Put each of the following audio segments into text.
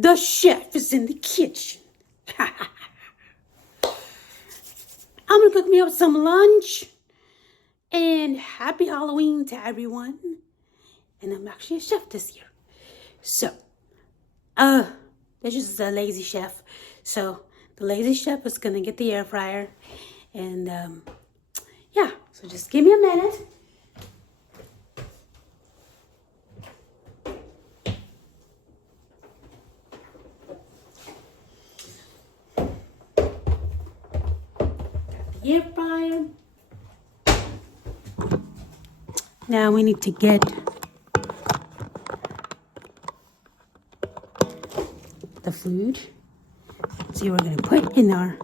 The chef is in the kitchen. I'm gonna cook me up some lunch. And happy Halloween to everyone. And I'm actually a chef this year. So, this is a lazy chef. So, the lazy chef is gonna get the air fryer. And, yeah. So, just give me a minute. Got the air fryer. Now we need to get the food. See, we're gonna put in our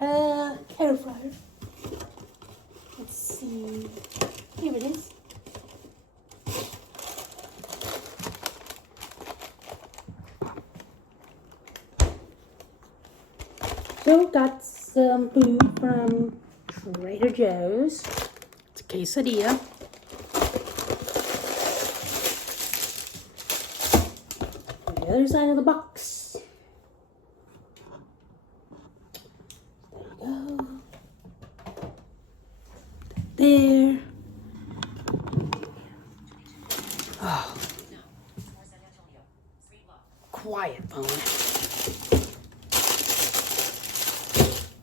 air fryer. Let's see. Here it is. So got some food from Trader Joe's. It's a quesadilla. On the other side of the box. There you go. There. Oh. Quiet phone.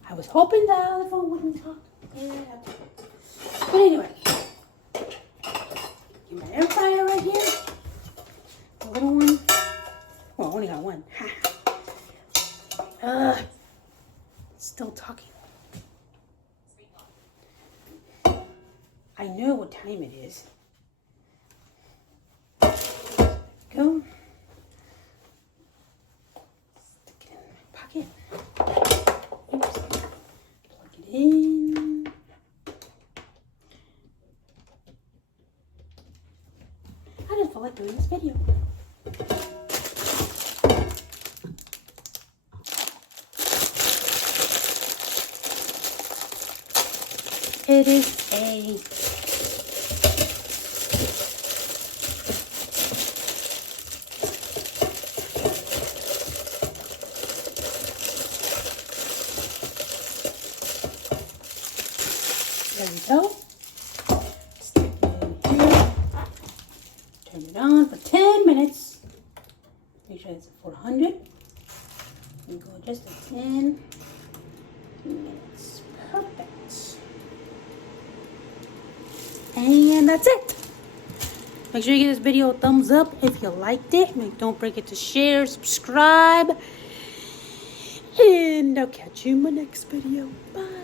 I was hoping the other phone wouldn't talk. Yeah. But anyway, get my air fryer right here. The little one. Well, I only got one. Still talking. I know what time it is. Go. Stick it in my pocket. Oops. Plug it in. I just feel like doing this video. It is a there we go. Stick it in here. Turn it on for 10 minutes. Make sure it's 400. And go just at 10 minutes. Perfect. And that's it. Make sure you give this video a thumbs up if you liked it. Don't forget to share, subscribe. And I'll catch you in my next video. Bye.